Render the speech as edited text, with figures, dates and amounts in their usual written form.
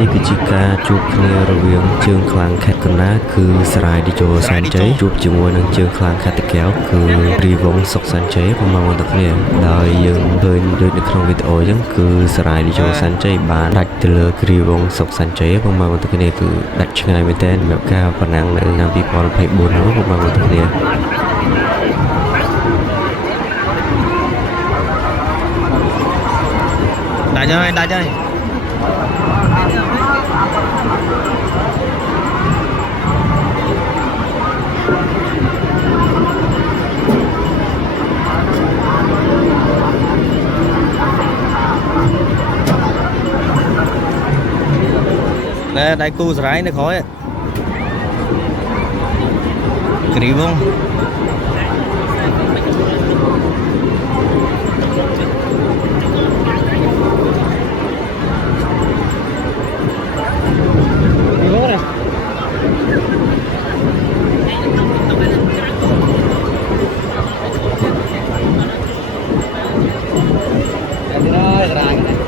នេះគឺជាការជួបគ្នារវាងជើងខ្លាំងខេត្តកណ្ដាលគឺសារាយឌីជោសែនជ័យជួបជាមួយនឹងជើងខ្លាំងខេត្តតាកែវគឺរីវងសុកសែនជ័យផងមកទាំងគ្នាដោយយើងឃើញដូចនៅក្នុងវីដេអូអញ្ចឹងគឺសារាយឌីជោសែនជ័យបានដាច់ទៅលើរីវងសុកសែនជ័យផងមកទាំងគ្នាគឺដាច់ឆ្ងាយមែនទែនសម្រាប់ការប្រណាំងនៅឆ្នាំ2024នោះផងមកទាំងគ្នាដាច់ហើយដាច់ហើយដៃគូសរ៉ៃនៅក្រោយគ្រីវងHãy subscribe cho kênh Ghiền Mì Gõ để không bỏ lỡ